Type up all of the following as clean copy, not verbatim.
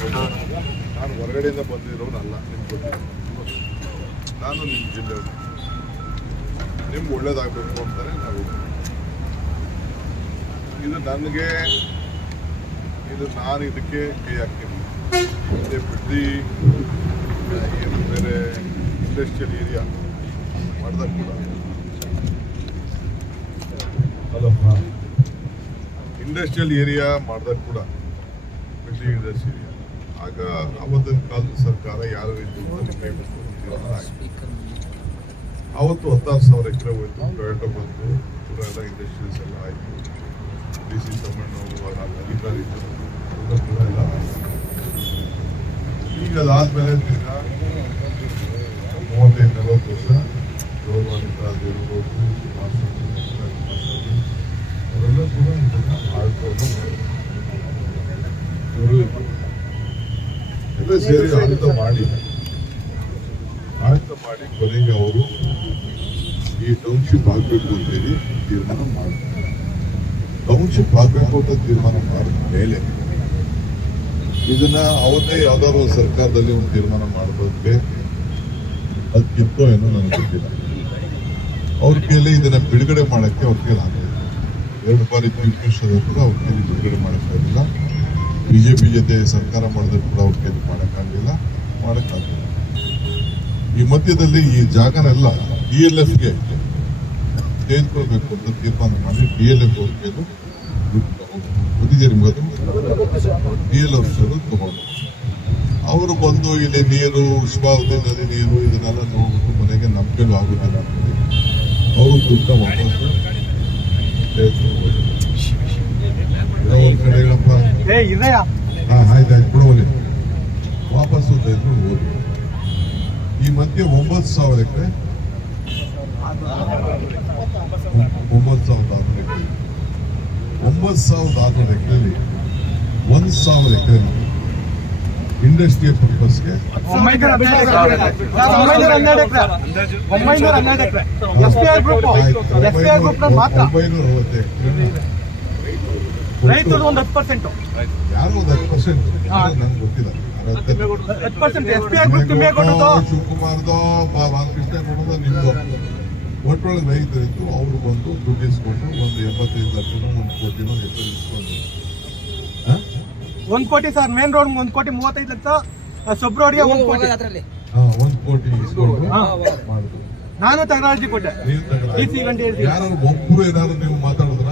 ನಾನು ಹೊರಗಡೆಯಿಂದ ಬಂದಿರೋನಲ್ಲ, ನಿಮ್ಗೆ ಗೊತ್ತಿಲ್ಲ. ನಾನು ನಿಮ್ಮ ಜಿಲ್ಲೆಯವರು, ನಿಮ್ಗೆ ಒಳ್ಳೇದಾಗಬೇಕು ಅಂತಾನೆ ನಾವು ನಾನು ಇದಕ್ಕೆ ಕೈ ಹಾಕ್ತೀನಿ. ಮತ್ತೆ ಬಿಡ್ದಿ ಏನು ಬೇರೆ ಇಂಡಸ್ಟ್ರಿಯಲ್ ಏರಿಯಾ ಮಾಡಿದಾಗ ಕೂಡ ಇಂಡಸ್ಟ್ರಿಯಲ್ ಏರಿಯಾ ಮಾಡಿದಾಗ ಕೂಡ ಬಿಡ್ದಿ ಇಂಡಸ್ಟ್ರಿ ಏರಿಯಾ ಆಗ ಅವತ್ತಿನ ಕಾಲದ ಸರ್ಕಾರ ಯಾವ ರೀತಿ ಅವತ್ತು 16,000 ಎಕರೆ ಹೋಯ್ತು. ಟೊಯೋಟೋ ಬಂತು, ಪೂರ ಎಲ್ಲ ಇಂಡಸ್ಟ್ರೀಸ್ ಎಲ್ಲ ಆಯಿತು. DC ತಮಿಳ್ನಾಡು ಅಧಿಕಾರಿ ಎಲ್ಲ ಆಯಿತು. ಈಗ ಅದಾದ್ಮೇಲೆ 35-40 ವರ್ಷ ಗೌರವಾನ್ವಿತ ಇರ್ಬೋದು, ಅವರೆಲ್ಲ ಕೂಡ ಇದನ್ನು ಆಳ್ಕೊಂಡು ಎಲ್ಲ ಸೇರಿ ಆಡಳಿತ ಮಾಡಿ ಕೊನೆಗೆ ಅವರು ಈ ಟೌನ್ಶಿಪ್ ಆಗಬೇಕು ಅಂತೇಳಿ ತೀರ್ಮಾನ ಮಾಡ್ತಾರೆ. ಟೌನ್ಶಿಪ್ ಆಗಬೇಕು ಅಂತ ತೀರ್ಮಾನ ಮಾಡಿದ ಮೇಲೆ ಇದನ್ನ ಅವತ್ತೇ ಯಾವ್ದಾದ್ರು ಸರ್ಕಾರದಲ್ಲಿ ಒಂದು ತೀರ್ಮಾನ ಮಾಡಬೇಕು, ಅದಕ್ಕಿಂತ ಏನೋ ನನಗೆ ಗೊತ್ತಿಲ್ಲ. ಅವ್ರ ಕೈಯಲ್ಲಿ ಇದನ್ನ ಬಿಡುಗಡೆ ಮಾಡಕ್ಕೆ ಅವ್ರ ಕೈಲಿ ಆಗಲಿಲ್ಲ. 2 ಬಾರಿ ಚೀಫ್ ಮಿನಿಸ್ಟರ್ ಕೂಡ ಅವ್ರ ಕೈಲಿ ಬಿಡುಗಡೆ ಮಾಡೋಕ್ಕಾಗಿಲ್ಲ. ಬಿಜೆಪಿ ಜೊತೆ ಸರ್ಕಾರ ಮಾಡಿದ್ರೆ ಕೂಡ ಅವ್ರ ಕೈಲಿ ಮಾಡೋಕ್ಕಾಗಲಿಲ್ಲ. ಈ ಮಧ್ಯದಲ್ಲಿ ಈ ಜಾಗನೆಲ್ಲ DLFಗೆ ತೆಗೆದುಕೊಳ್ಬೇಕು ಅಂತ ತೀರ್ಮಾನ ಮಾಡಿ DLF ಅವ್ರ ಕೈಲು ಗೊತ್ತಿದೆ ನಿಮ್ಗೆ, DLF ತಗೊಂಡು ಅವರು ಬಂದು ಇಲ್ಲಿ ನೀರು, ಉಷ್ಣಾವಧಿ ನದಿ ನೀರು ಇದನ್ನೆಲ್ಲ ನೋಡ್ಬಿಟ್ಟು ಮನೆಗೆ ನಮ್ಮ ಕೈಲೂ ಆಗುದಿಲ್ಲ ಅಂತೇಳಿ ಅವರು ದುಡ್ಡ ವಾಪಸ್ ಕಡೆ ಹೇಳಪ್ಪ, ಆಯ್ತಾಯ್ತು ಬಿಡುವಲ್ಲಿ ವಾಪಸ್ಸು ತೆಗೆದು ಹೋದ್ರು. ಈ ಮಧ್ಯೆ 9,000 ಎಕರೆ 9,600 ಎಕರೆಯಲ್ಲಿ 1,000 ಎಕರೆ ಇಂಡಸ್ಟ್ರಿಯಲ್ ಪರ್ಪಸ್ಗೆ 912 ರೈತರು ಒಂದು 10%, ಯಾರು ಒಂದು 10% ನಂಗೆ ಗೊತ್ತಿಲ್ಲ. ಶಿವಕುಮಾರ್ದೋ ಬಾಲಕೃಷ್ಣ ಕೊಡೋದು ನಿಮ್ದು ಒಟ್ಟೊಳಗೆ ರೈತರಿದ್ದು ಅವರು ಬಂದು ದುಡ್ಡು ಇಸ್ಕೊಂಡು ಒಂದು 75 ಲಕ್ಷನೋ 1 ಕೋಟಿನೋ ಎಷ್ಟು ಇಸ್ಕೊಂಡು 1 ಕೋಟಿ ಸರ್, ಮೇನ್ ರೋಡ್ 1 ಕೋಟಿ 35 ಲಕ್ಷ, ಸಬ್ ರೋಡ್ಗೆ 1 ಕೋಟಿ 1 ಕೋಟಿ ಇಸ್ಕೊಂಡು ಮಾಡಿದ್ರು. ನಾನು ತಗರಾಜಿ ಕೊಟ್ಟೆ. ಯಾರು ಒಬ್ಬರು ಏನಾದ್ರು ನೀವು ಮಾತಾಡಿದ್ರ?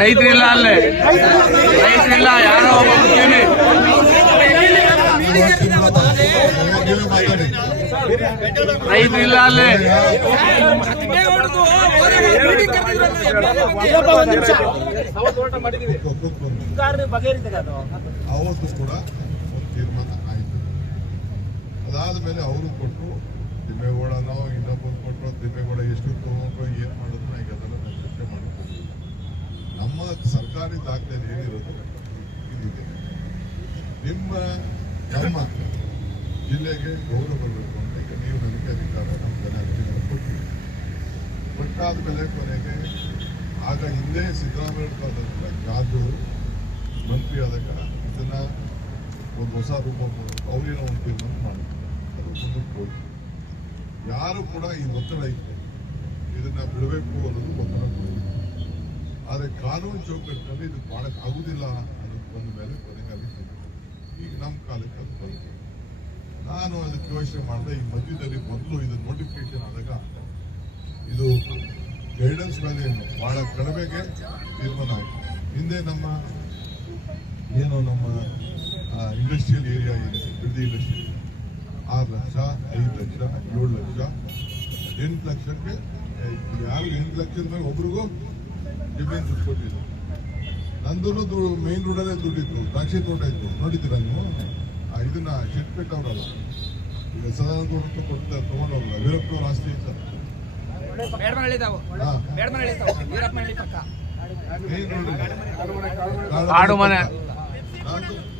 ರೈತರಿಲ್ಲ ಅಲ್ಲೇ, ರೈತರಿಲ್ಲ, ಯಾರೋ ರೈತರಿಲ್ಲ ಅಲ್ಲೇ. ಅವತ್ತು ಕೂಡ ಒಂದು ತೀರ್ಮಾನ ಆಯ್ತು. ಅದಾದ್ಮೇಲೆ ಅವರು ಕೊಟ್ಟರು, ತಿಮ್ಮೇಗೌಡನೋ ಇನ್ನೊಬ್ಬರು ಕೊಟ್ಟರು. ತಿಮ್ಮೇಗೌಡ ಎಷ್ಟು ತಗೊಂಡ್ರು, ಏನ್ ಮಾಡಿದ್ರು ಈಗ ಅದೆಲ್ಲ ನಾನು ಚರ್ಚೆ ಮಾಡ್ಕೊಂಡು ನಮ್ಮ ಸರ್ಕಾರಿ ದಾಖಲೆ ಏನಿರೋದು ಇದಿದೆ. ನಮ್ಮ ಜಿಲ್ಲೆಗೆ ಗೌರವ ಬರಬೇಕು ಅಂತ ಈಗ ನೀವು ನನಗೆ ಅಧಿಕಾರ ನಮ್ಗೆಲ್ಲ ಅರ್ಜಿಗಳು ಕೊಡ್ತೀವಿ. ಕೊಟ್ಟಾದ್ಮೇಲೆ ಕೊನೆಗೆ ಆಗ ಹಿಂದೆ ಸಿದ್ದರಾಮಯ್ಯ ಕಾಲದಲ್ಲಿ ಕಾರಜೋಳು ಮಂತ್ರಿ ಆದಾಗ ಇದನ್ನ ಒಂದು ಹೊಸ ರೂಪ ಅವರಿನ ಒಂದು ತೀರ್ಮಾನ ಮಾಡಿದ್ರು. ಅದು ಮುಂದಕ್ಕೆ ಹೋಗಿ ಯಾರು ಕೂಡ ಈ ಒತ್ತಡ ಇತ್ತು, ಇದನ್ನ ಬಿಡಬೇಕು ಅನ್ನೋದು ಒತ್ತಡ ಕೊಡಬೇಕು. ಆದರೆ ಕಾನೂನು ಚೌಕಟ್ಟಿನಲ್ಲಿ ಇದು ಮಾಡಕ್ ಆಗುದಿಲ್ಲ ಅನ್ನೋದು ಬಂದ ಮೇಲೆ ಕೊನೆಗೆ ಈಗ ನಮ್ಮ ಕಾಲಕ್ಕೆ ಅದು ಬಂತು. ನಾನು ಅದಕ್ಕೆ ಯೋಚನೆ ಮಾಡಿದೆ. ಈ ಮಧ್ಯದಲ್ಲಿ ಮೊದಲು ಇದು ನೋಟಿಫಿಕೇಶನ್ ಆದಾಗ ಇದು ಗೈಡೆನ್ಸ್ ಮೇಲೆ ಬಹಳ ಕಡಿಮೆಗೆ ತೀರ್ಮಾನ ಆಯಿತು. ಹಿಂದೆ ನಮ್ಮ ಇಂಡಸ್ಟ್ರಿಯಲ್ ಏರಿಯಾ ಇದೆ, ಬಿಡ್ದಿ ಇಂಡಸ್ಟ್ರಿ 6 ಲಕ್ಷ, 5 ಲಕ್ಷ, 7 ಲಕ್ಷ, 8 ಲಕ್ಷಕ್ಕೆ ಯಾರು 8 ಲಕ್ಷದ ಮೇಲೆ ಒಬ್ರಿಗೂ ಜಮೀನು ದುಡ್ಡು ಕೊಟ್ಟಿಲ್ಲ. ನಂದು ಮೇನ್ ರೋಡಲ್ಲೇ ದುಡ್ಡಿತ್ತು, ದ್ರಾಕ್ಷಿ ತೋಟ ಇತ್ತು, ನೋಡಿದ್ದೀರಾ ನೀವು? ಇದನ್ನ ಶೆಟ್ಪೇಟ್ ಅವರಲ್ಲ, ಈಗ ಸದಾನಂದ ಕೊಡ್ತಾ ತಗೊಂಡವ್ರಲ್ಲ, ವೀರಪ್ಪನವ್ರ ಆಸ್ತಿ ಇತ್ತ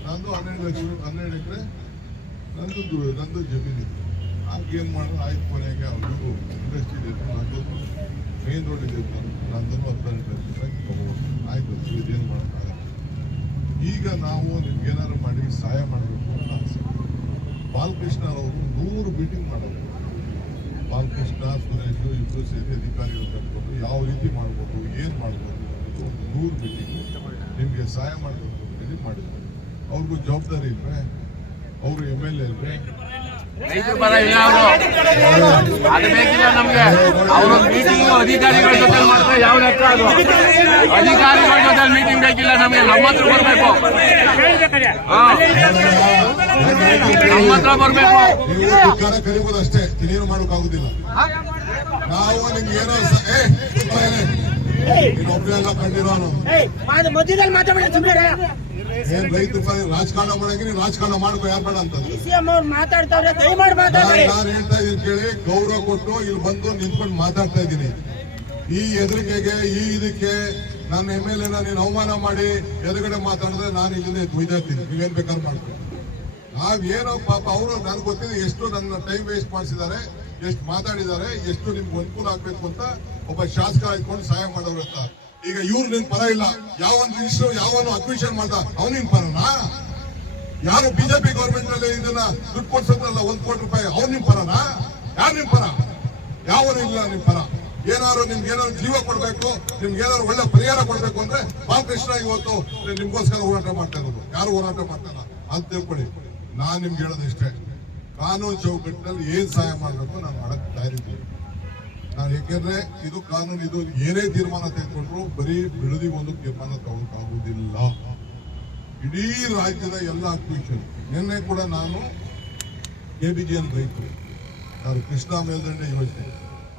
ನಂದು 12 ಎಕರೆ ನಂದು ಜಮೀನಿತ್ತು. ಆಗೇನು ಮಾಡೋದು ಆಯ್ತು. ಕೊನೆಗೆ ಅವ್ರಿಗೂ ಇಂಡಸ್ಟ್ರಿ ಇತ್ತು, ನಂದು ಮೇನ್ ರೋಡ್ ಇದೆ, ನಂದನ್ನು 18 ಲಕ್ಷ ತಗೋಬೋದು. ಆಯ್ತು, ಇದೇನು ಮಾಡೋಕ್ಕಾಗಲ್ಲ. ಈಗ ನಾವು ನಿಮ್ಗೇನಾದ್ರು ಮಾಡಿ ಸಹಾಯ ಮಾಡಬೇಕು ಅಂತ ಆಸೆ. ಬಾಲಕೃಷ್ಣ ಅವರು 100 ಮೀಟಿಂಗ್ ಮಾಡೋದು. ಬಾಲಕೃಷ್ಣ, ಸುರೇಶ್ ಇಬ್ಬರು ಸೇರಿ ಅಧಿಕಾರಿಗಳು ಕರ್ಕೊಂಡು ಯಾವ ರೀತಿ ಮಾಡ್ಬೋದು, ಏನು ಮಾಡ್ಬೋದು ಅನ್ನೋದು 100 ಮೀಟಿಂಗ್ ನಿಮಗೆ ಸಹಾಯ ಮಾಡಬೇಕು ಅಂತೇಳಿ ಮಾಡಿದ್ದಾರೆ. ಅವ್ರಿಗೂ ಜವಾಬ್ದಾರಿ ಇಲ್ವೇ? ಅವರು MLA ಇಲ್ವೇ? ರೈತರ ಪರ ಇಲ್ಲ ಅವರು, ಅದು ಬೇಕಿಲ್ಲ ನಮ್ಗೆ. ಅವರು ಮೀಟಿಂಗ್ ಅಧಿಕಾರಿಗಳ ಜೊತೆ ಮಾಡ್ತಾರೆ, ಯಾವ ಲೆಕ್ಕ ಅದು? ಅಧಿಕಾರಿಗಳ ಜೊತೆ ಮೀಟಿಂಗ್ ಬೇಕಿಲ್ಲ ನಮ್ಗೆ, ನಮ್ಮ ಹತ್ರ ಬರ್ಬೇಕು. ನಮ್ಮ ಹತ್ರ ಬರ್ಬೇಕು. ನೀವು ಧಿಕ್ಕಾರ ಕರಿಬೋದು ಅಷ್ಟೇ, ಇನ್ನೇನು ಮಾಡೋಕ್ಕಾಗುದಿಲ್ಲ. ನಾವು ನಿಮ್ಗೆ ಏನೋ ಒಬ್ಬರೇ ಎಲ್ಲ ಕಂಡಿರೋನು ಮಧ್ಯದಲ್ಲಿ ಮಾತಾಡ್ಬೇಡಿ. ಏನ್ ರೈತರ ಪರ ರಾಜಕಾರಣ ಮಾಡಂಗೆ ನೀವು ರಾಜಕಾರಣ ಮಾಡ್ಕೋ, ಯಾರು ಬೇಡ ಅಂತ ಸಿಎಂ ಅವ್ರು ಮಾತಾಡ್ತಾವ್ರೆ, ದಯಮಾಡಿ ಮಾತಾಡ್ರಿ. ನಾನು ಹೇಳ್ತಾ ಇದೀನಿ ಕೇಳಿ, ಗೌರವ ಕೊಟ್ಟು ಇಲ್ಲಿ ಬಂದು ನಿಂತ್ಕೊಂಡು ಮಾತಾಡ್ತಾ ಇದ್ದೀನಿ. ಈ ಎದುರಿಕೆಗೆ ಈ ಇದಕ್ಕೆ ನನ್ನ MLA ನೀನು ಅವಮಾನ ಮಾಡಿ ಎದುರುಗಡೆ ಮಾತಾಡಿದ್ರೆ ನಾನು ಇಲ್ಲಿಂದ ಒಯ್ದಾಗ್ತೀನಿ. ನೀವೇನ್ ಬೇಕಾದ್ರೂ ಮಾಡ್ತೀನಿ. ನಾವೇನೋ ಪಾಪ ಅವರು ನನ್ಗೆ ಗೊತ್ತಿದೆ ಎಷ್ಟು ನನ್ನ ಟೈಮ್ ವೇಸ್ಟ್ ಮಾಡಿಸಿದ್ದಾರೆ, ಎಷ್ಟು ಮಾತಾಡಿದ್ದಾರೆ, ಎಷ್ಟು ನಿಮ್ಗೆ ಅನುಕೂಲ ಆಗ್ಬೇಕು ಅಂತ ಒಬ್ಬ ಶಾಸಕ ಆಯ್ಕೊಂಡು ಸಹಾಯ ಮಾಡೋರು ಅಂತ. ಈಗ ಇವ್ರು ನಿನ್ ಪರ ಇಲ್ಲ, ಯಾವನ್ ರಿಜಿಸ್ಟರ್ ಯಾವನು ಅಕ್ವಿಷನ್ ಮಾಡ್ದ ಅವ್ನು ನಿನ್ ಪರನಾ? ಯಾರು ಬಿಜೆಪಿ ಗೌರ್ಮೆಂಟ್ ನಲ್ಲಿ ಇದನ್ನ ದುಡ್ಡು ಕೊಡ್ಸೋದ್ರಲ್ಲ ₹1 ಕೋಟಿ, ಅವ್ರು ನಿಮ್ ಪರನಾ? ಯಾರು ನಿಮ್ ಪರ? ಯಾವನು ಇಲ್ಲ ನಿಮ್ ಪರ. ಏನಾದ್ರು ನಿಮ್ಗೆ ಏನಾದ್ರು ಜೀವ ಕೊಡ್ಬೇಕು, ನಿಮ್ಗೆ ಏನಾದ್ರು ಒಳ್ಳೆ ಪರಿಹಾರ ಕೊಡ್ಬೇಕು ಅಂದ್ರೆ ಬಾಲಕೃಷ್ಣ ಇವತ್ತು ನಿಮ್ಗೋಸ್ಕರ ಹೋರಾಟ ಮಾಡ್ತಾ ಇರೋದು. ಯಾರು ಹೋರಾಟ ಮಾಡ್ತಾರ ಅಂತ ತಿಳ್ಕೊಳ್ಳಿ. ನಾನ್ ನಿಮ್ಗೆ ಹೇಳೋದಿಷ್ಟೇ, ಕಾನೂನು ಚೌಕಟ್ಟಿನಲ್ಲಿ ಏನ್ ಸಹಾಯ ಮಾಡ್ಬೇಕು ನಾನು ಮಾಡಕ್ ತಯಾರಿದ್ದೀನಿ. ನಾನು ಯಾಕೆಂದ್ರೆ ಇದು ಕಾನೂನು, ಇದು ಏನೇ ತೀರ್ಮಾನ ತೆಗೆದುಕೊಂಡ್ರು ಬರೀ ಬಿಡದಿಗೆ ಒಂದು ತೀರ್ಮಾನ ತಗೊಳಕ್ಕಾಗುವುದಿಲ್ಲ. ಇಡೀ ರಾಜ್ಯದ ಎಲ್ಲ ಅಕ್ವಿಷನ್. ನಿನ್ನೆ ಕೂಡ ನಾನು KBGN ರೈತರು, ಯಾರು ಕೃಷ್ಣಾ ಮೇಲ್ದಂಡೆ ಯೋಜನೆ,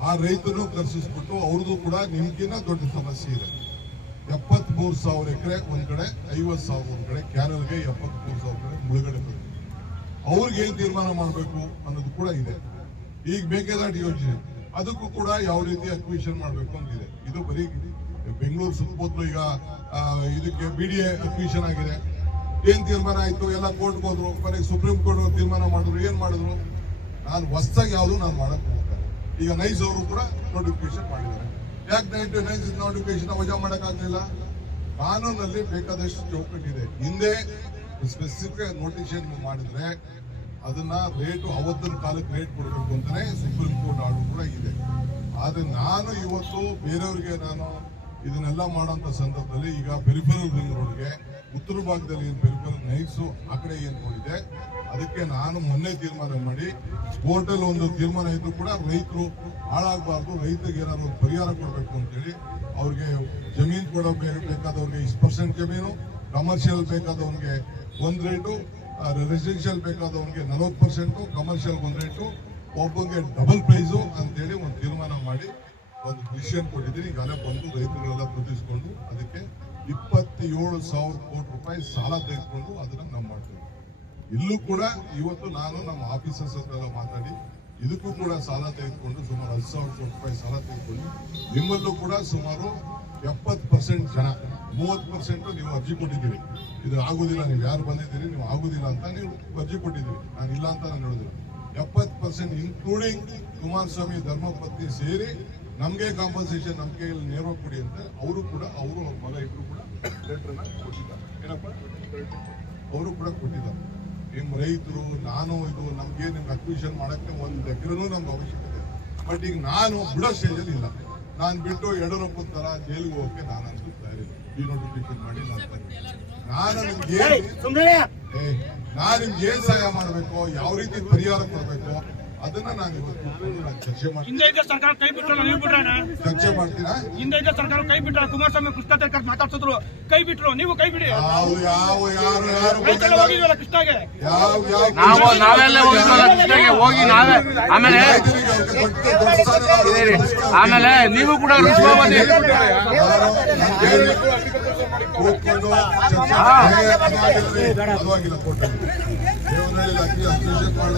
ಆ ರೈತರನ್ನು ಕರ್ಸಿಸ್ಬಿಟ್ಟು ಅವ್ರದ್ದು ಕೂಡ ನಿಮ್ಗಿನ್ನ ದೊಡ್ಡ ಸಮಸ್ಯೆ ಇದೆ. 73,000 ಎಕರೆ ಒಂದ್ ಕಡೆ, 50,000 ಒಂದ್ ಕಡೆ, ಕ್ಯಾನಲ್ಗೆ 73,000 ಕಡೆ ಮುಳುಗಡೆ ಬರುತ್ತೆ. ಅವ್ರಿಗೆ ಏನ್ ತೀರ್ಮಾನ ಮಾಡಬೇಕು ಅನ್ನೋದು ಕೂಡ ಇದೆ. ಈಗ ಮೇಕೆದಾಟು ಯೋಜನೆ, ಅದಕ್ಕೂ ಕೂಡ ಯಾವ ರೀತಿ ಅಕ್ವಿಷನ್ ಮಾಡಬೇಕು ಅಂತಿದೆ. ಇದು ಬರೀ ಬೆಂಗಳೂರು ಸುತ್ತಮುತ್ತಲು ಈಗ ಇದಕ್ಕೆ BDA ಅಕ್ವಿಷನ್ ಆಗಿದೆ. ಏನ್ ತೀರ್ಮಾನ ಆಯ್ತು? ಎಲ್ಲ ಕೋರ್ಟ್ಗೆ ಹೋದ್ರು, ಕೊನೆಗೆ ಸುಪ್ರೀಂ ಕೋರ್ಟ್ ತೀರ್ಮಾನ ಮಾಡಿದ್ರು. ಏನ್ ಮಾಡಿದ್ರು? ನಾನು ಹೊಸದಾಗಿ ಯಾವುದು ನಾನು ಮಾಡಕ್ ಹೋಗ್ತಾರೆ. ಈಗ ನೈಸ್ ಅವರು ಕೂಡ ನೋಟಿಫಿಕೇಶನ್ ಮಾಡಿದ್ದಾರೆ. ಯಾಕೆ ನೈಸ್ ನೋಟಿಫಿಕೇಶನ್ ವಜಾ ಮಾಡಕ್ಕಾಗ್ಲಿಲ್ಲ? ಕಾನೂನಲ್ಲಿ ಬೇಕಾದಷ್ಟು ಚೌಕಟ್ಟಿದೆ. ಹಿಂದೆ ಸ್ಪೆಸಿಫಿಕ್ ನೋಟಿಫಿಕೇಶನ್ ಮಾಡಿದ್ರೆ ಅದನ್ನ ರೇಟು ಅವತ್ತಿನ ಕಾಲಕ್ಕೆ ರೇಟ್ ಕೊಡಬೇಕು ಅಂತಾನೆ ಸುಪ್ರೀಂ ಕೋರ್ಟ್ ಆರ್ಡರ್ ಕೂಡ ಇದೆ. ಆದ್ರೆ ನಾನು ಇವತ್ತು ಬೇರೆಯವ್ರಿಗೆ ನಾನು ಇದನ್ನೆಲ್ಲ ಮಾಡೋಂಥ ಸಂದರ್ಭದಲ್ಲಿ ಈಗ ಪೆರಿಫೆರಲ್ ರಿಂಗ್ ರೋಡ್ಗೆ ಉತ್ತರ ಭಾಗದಲ್ಲಿ ಏನು ಪೆರಿಫೆರಲ್ ನೈಟ್ಸು ಆ ಕಡೆ ಏನು ನೋಡಿದೆ, ಅದಕ್ಕೆ ನಾನು ಮೊನ್ನೆ ತೀರ್ಮಾನ ಮಾಡಿ ಕೋರ್ಟಲ್ಲಿ ಒಂದು ತೀರ್ಮಾನ ಇದ್ದು ಕೂಡ ರೈತರು ಹಾಳಾಗಬಾರ್ದು, ರೈತರಿಗೆ ಏನಾದ್ರು ಒಂದು ಪರಿಹಾರ ಕೊಡಬೇಕು ಅಂತೇಳಿ ಅವ್ರಿಗೆ ಜಮೀನು ಬೇಕಾದವ್ರಿಗೆ 20% ಜಮೀನು, ಕಮರ್ಷಿಯಲ್ ಬೇಕಾದವನಿಗೆ ಒಂದು ರೇಟು, ರೆಸಿಡೆನ್ಷಿಯಲ್ ಬೇಕಾದವನಿಗೆ 40%, ಕಮರ್ಷಿಯಲ್ ಒಂದು ರೇಟು, ಒಬ್ಬಂಗೆ ಡಬಲ್ ಪ್ರೈಸು ಅಂತೇಳಿ ಒಂದು ತೀರ್ಮಾನ ಮಾಡಿ ಒಂದು ಡಿಸಿಷನ್ ಕೊಟ್ಟಿದ್ದೀನಿ. ಈಗಾಗಲೇ ಬಂದು ರೈತರುಗಳೆಲ್ಲ ಪ್ರತಿಸ್ಕೊಂಡು ಅದಕ್ಕೆ 27,000 ಕೋಟಿ ರೂಪಾಯಿ ಸಾಲ ತೆಗೆದುಕೊಂಡು ಅದನ್ನ ನಾವು ಮಾಡ್ತೀವಿ. ಇಲ್ಲೂ ಕೂಡ ಇವತ್ತು ನಾನು ನಮ್ಮ ಆಫೀಸರ್ಸ್ ಹತ್ರ ಮಾತಾಡಿ ಇದಕ್ಕೂ ಕೂಡ ಸಾಲ ತೆಗೆದುಕೊಂಡು ಸುಮಾರು 10,000 ಕೋಟಿ ರೂಪಾಯಿ ಸಾಲ ತೆಗೆದುಕೊಂಡು ನಿಮ್ಮಲ್ಲೂ ಕೂಡ ಸುಮಾರು 70% ಜನ, 30% ನೀವು ಅರ್ಜಿ ಕೊಟ್ಟಿದ್ದೀರಿ. ಇದು ಆಗುದಿಲ್ಲ, ನೀವು ಯಾರು ಬಂದಿದ್ದೀರಿ ನೀವು ಆಗುದಿಲ್ಲ ಅಂತ ನೀವು ಅರ್ಜಿ ಕೊಟ್ಟಿದ್ದೀರಿ. ನಾನು ಇಲ್ಲ ಅಂತ ನಾನು ಹೇಳುದಿಲ್ಲ. 70% ಇನ್ಕ್ಲೂಡಿಂಗ್ ಕುಮಾರಸ್ವಾಮಿ ಧರ್ಮಪತ್ನಿ ಸೇರಿ ನಮ್ಗೆ ಕಾಂಪನ್ಸೇಷನ್ ನಮ್ಮ ಕೈಯಲ್ಲಿ ನೇರವಾಗಿ ಕೊಡಿ ಅಂತ ಅವರು ಕೂಡ, ಅವರು ಅವ್ರ ಮಗ ಇಬ್ರು ಕೂಡ ಲೆಟರ್ನ ಕೊಟ್ಟಿದ್ದಾರೆ. ಏನಪ್ಪ, ಅವರು ಕೂಡ ಕೊಟ್ಟಿದ್ದಾರೆ. ನಿಮ್ಮ ರೈತರು ನಾನು ಇದು ನಮ್ಗೆ ನಿಮ್ಗೆ ಅಕ್ವಿಷನ್ ಮಾಡಕ್ಕೆ 1 ಎಕರೆನೂ ನಮ್ಗೆ ಅವಶ್ಯಕತೆ. ಬಟ್ ಈಗ ನಾನು ಬಿಡೋ ಸ್ಟೇಜಲ್ಲಿ ಇಲ್ಲ. ನಾನು ಬಿಟ್ಟು ಯಡಿಯೂರಪ್ಪ ತರ ಜೈಲಿಗೆ ಹೋಗಕ್ಕೆ ನಾನಂತೂ ತಯಾರಿಲ್ಲ. ಡಿನೋಟಿಫಿಕೇಶನ್ ಮಾಡಿ ನಾನು ನಿಮ್ಗೆ ಏನ್ ಸಹಾಯ ಮಾಡಬೇಕು, ಯಾವ ರೀತಿ ಪರಿಹಾರ ಕೊಡಬೇಕು ಅದನ್ನ ನಾನು ಇವತ್ತು ಚರ್ಚೆ ಮಾಡ್ತೀನಿ. ಸರ್ಕಾರ ಕೈ ಬಿಟ್ಟಲ್ಲ, ನೀವು ಬಿಟ್ರಣ ಚರ್ಚೆ ಮಾಡ್ತೀರಾ? ಹಿಂದೆ ಸರ್ಕಾರ ಕೈ ಬಿಟ್ಟಲ್ಲ. ಕುಮಾರಸ್ವಾಮಿ ಕೃಷ್ಣ ತೇರ್ಕರ್ ಮಾತಾಡ್ತಿದ್ರು, ಕೈ ಬಿಟ್ರು, ನೀವು ಕೈ ಬಿಡಿ. ಹೋಗಿದ್ವಲ್ಲ ಕೃಷ್ಣಗೆ, ನಾವೆಲ್ಲ ಹೋಗಿದ್ವಲ್ಲ ಕೃಷ್ಣಗೆ, ಹೋಗಿ ನಾವೇ ಆಮೇಲೆ ನೀವು ಕೂಡ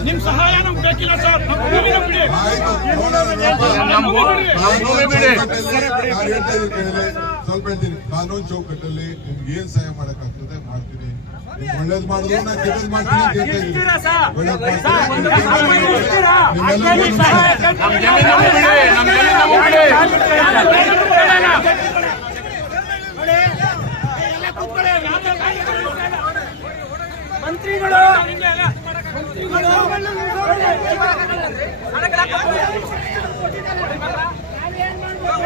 ನಿಮ್ ಸಹಾಯ ನಮ್ಗೆ ಬೇಕಿಲ್ಲ ಸರ್. ಸ್ವಲ್ಪ ಹೇಳ್ತೀನಿ, ಕಾನೂನು ಚೌಕಟ್ಟಲ್ಲಿ ನಿಮ್ಗೆ ಏನ್ ಸಹಾಯ ಮಾಡಕ್ಕಾಗ್ತದೆ ಮಾಡ್ತೀನಿ. ಒಳ್ಳೇದ್ ಮಾಡಿದ್ರು ನಾ ಕೆಟ್ಟದ್ ಮಾಡ್ತೀನಿ. ಎಲ್ಲ ನಾವೇನ್ ಮಾಡ್ಬೇಕು?